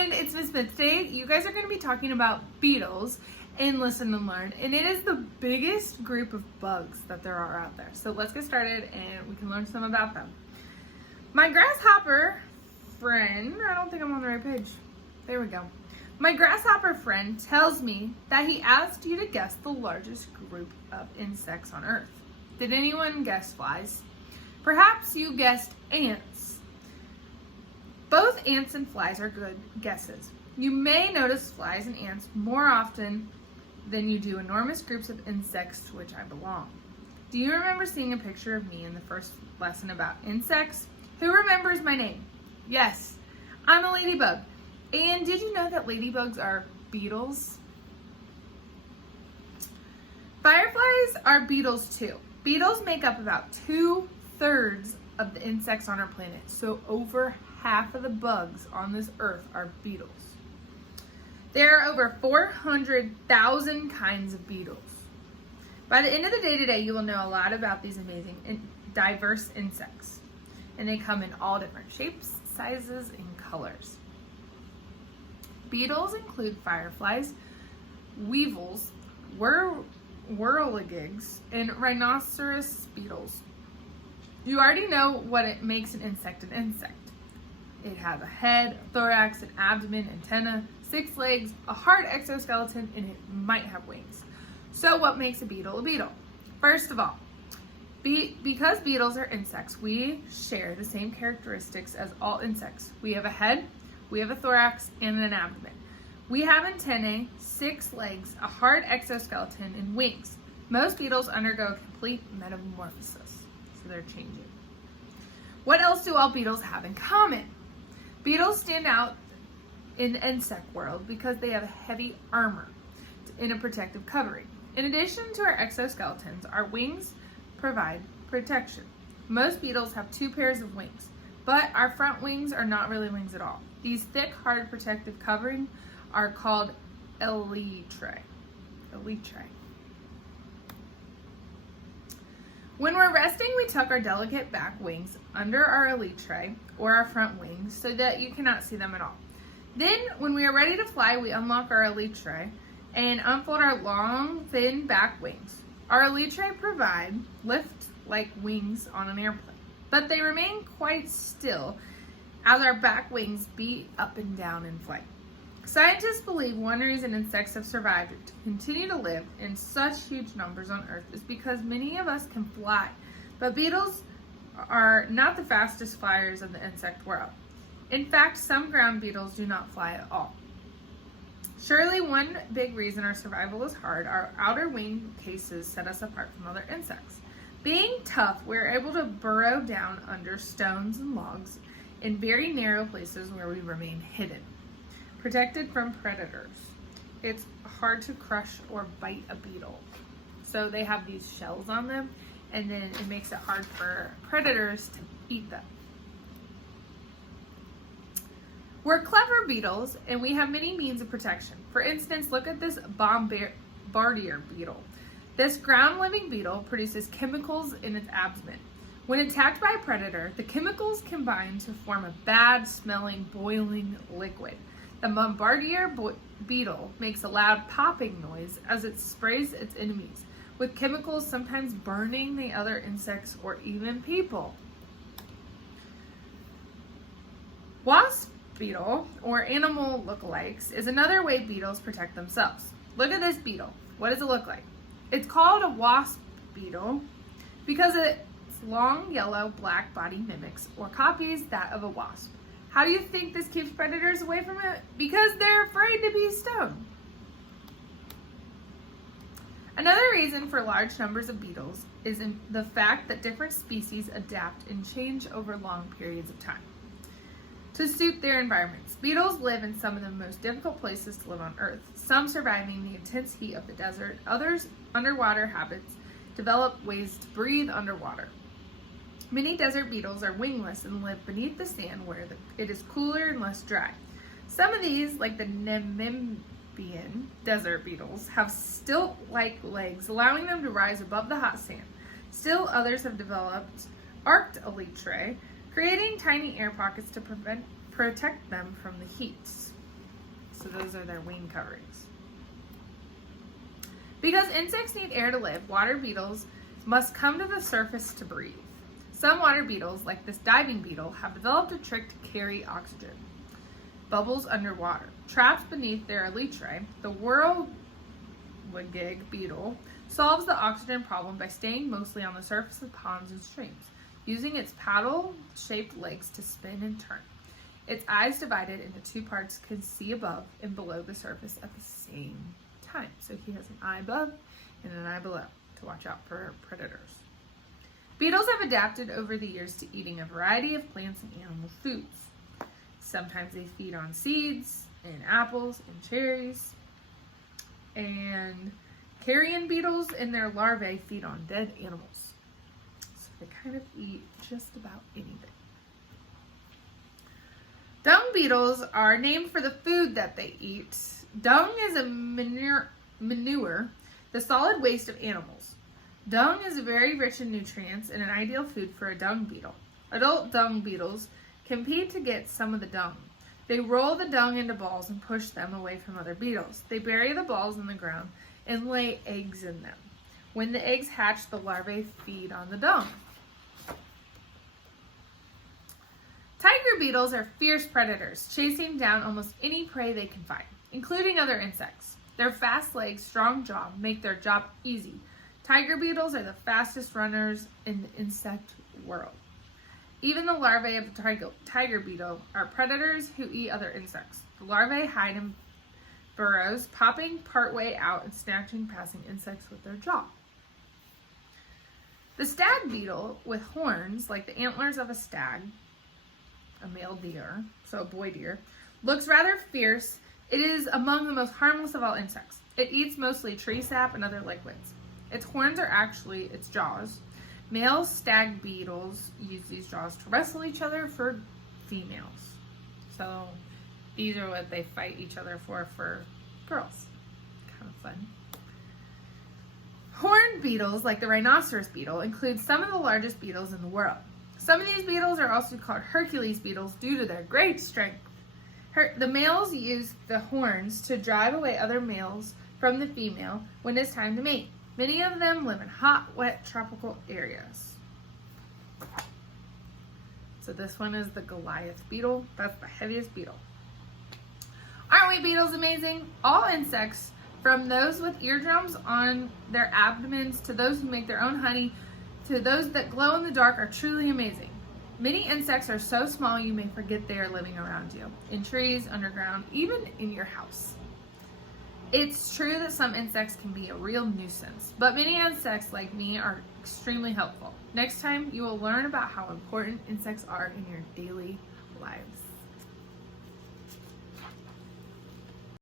everyone, it's Miss Smith. Today, you guys are going to be talking about beetles in Listen and Learn, and it is the biggest group of bugs that there are out there. So let's get started and we can learn some about them. My grasshopper friend, I don't think I'm on the right page. There we go. My grasshopper friend tells me that he asked you to guess the largest group of insects on Earth. Did anyone guess flies? Perhaps you guessed ants. Both ants and flies are good guesses. You may notice flies and ants more often than you do enormous groups of insects to which I belong. Do you remember seeing a picture of me in the first lesson about insects? Who remembers my name? Yes, I'm a ladybug. And did you know that ladybugs are beetles? Fireflies are beetles too. Beetles make up about 2/3 of the insects on our planet, so over half of the bugs on this earth are beetles. There are over 400,000 kinds of beetles. By the end of the day today, you will know a lot about these amazing and diverse insects. And they come in all different shapes, sizes, and colors. Beetles include fireflies, weevils, whirligigs, and rhinoceros beetles. You already know what it makes an insect an insect. It has a head, a thorax, an abdomen, antenna, 6 legs, a hard exoskeleton, and it might have wings. So what makes a beetle a beetle? First of all, because beetles are insects, we share the same characteristics as all insects. We have a head, we have a thorax, and an abdomen. We have antennae, 6 legs, a hard exoskeleton, and wings. Most beetles undergo a complete metamorphosis, so they're changing. What else do all beetles have in common? Beetles stand out in the insect world because they have heavy armor in a protective covering. In addition to our exoskeletons, our wings provide protection. Most beetles have 2 pairs of wings, but our front wings are not really wings at all. These thick, hard protective covering are called elytrae. When we're resting, we tuck our delicate back wings under our elytrae or our front wings so that you cannot see them at all. Then, when we are ready to fly, we unlock our elytrae and unfold our long, thin back wings. Our elytrae provide lift like wings on an airplane, but they remain quite still as our back wings beat up and down in flight. Scientists believe one reason insects have survived to continue to live in such huge numbers on Earth is because many of us can fly, but beetles are not the fastest flyers of the insect world. In fact, some ground beetles do not fly at all. Surely one big reason our survival is hard, our outer wing cases set us apart from other insects. Being tough, we're able to burrow down under stones and logs in very narrow places where we remain hidden, protected from predators. It's hard to crush or bite a beetle. So they have these shells on them, and then it makes it hard for predators to eat them. We're clever beetles, and we have many means of protection. For instance, look at this bombardier beetle. This ground-living beetle produces chemicals in its abdomen. When attacked by a predator, the chemicals combine to form a bad-smelling, boiling liquid. The bombardier beetle makes a loud popping noise as it sprays its enemies, with chemicals sometimes burning the other insects or even people. Wasp beetle, or animal lookalikes, is another way beetles protect themselves. Look at this beetle. What does it look like? It's called a wasp beetle because its long yellow-black body mimics or copies that of a wasp. How do you think this keeps predators away from it? Because they're afraid to be stung. Another reason for large numbers of beetles is in the fact that different species adapt and change over long periods of time to suit their environments. Beetles live in some of the most difficult places to live on Earth, some surviving the intense heat of the desert, others underwater habits develop ways to breathe underwater. Many desert beetles are wingless and live beneath the sand where it is cooler and less dry. Some of these, like the Namibian desert beetles, have stilt-like legs, allowing them to rise above the hot sand. Still others have developed arced elytrae, creating tiny air pockets to protect them from the heat. So those are their wing coverings. Because insects need air to live, water beetles must come to the surface to breathe. Some water beetles, like this diving beetle, have developed a trick to carry oxygen. Bubbles underwater. Trapped beneath their elytrae, the whirligig beetle solves the oxygen problem by staying mostly on the surface of ponds and streams, using its paddle-shaped legs to spin and turn. Its eyes divided into two parts can see above and below the surface at the same time. So he has an eye above and an eye below to watch out for predators. Beetles have adapted over the years to eating a variety of plants and animal foods. Sometimes they feed on seeds and apples and cherries. And carrion beetles and their larvae feed on dead animals. So they kind of eat just about anything. Dung beetles are named for the food that they eat. Dung is a manure, the solid waste of animals. Dung is very rich in nutrients and an ideal food for a dung beetle. Adult dung beetles compete to get some of the dung. They roll the dung into balls and push them away from other beetles. They bury the balls in the ground and lay eggs in them. When the eggs hatch, the larvae feed on the dung. Tiger beetles are fierce predators, chasing down almost any prey they can find, including other insects. Their fast legs, strong jaw make their job easy. Tiger beetles are the fastest runners in the insect world. Even the larvae of the tiger beetle are predators who eat other insects. The larvae hide in burrows, popping partway out and snatching passing insects with their jaw. The stag beetle, with horns like the antlers of a stag, a male deer, so a boy deer, looks rather fierce. It is among the most harmless of all insects. It eats mostly tree sap and other liquids. Its horns are actually its jaws. Male stag beetles use these jaws to wrestle each other for females. So these are what they fight each other for girls. Kind of fun. Horned beetles, like the rhinoceros beetle, include some of the largest beetles in the world. Some of these beetles are also called Hercules beetles due to their great strength. The males use the horns to drive away other males from the female when it's time to mate. Many of them live in hot, wet, tropical areas. So this one is the Goliath beetle. That's the heaviest beetle. Aren't we beetles amazing? All insects, from those with eardrums on their abdomens to those who make their own honey, to those that glow in the dark, are truly amazing. Many insects are so small you may forget they are living around you, in trees, underground, even in your house. It's true that some insects can be a real nuisance, but many insects like me are extremely helpful. Next time, you will learn about how important insects are in your daily lives.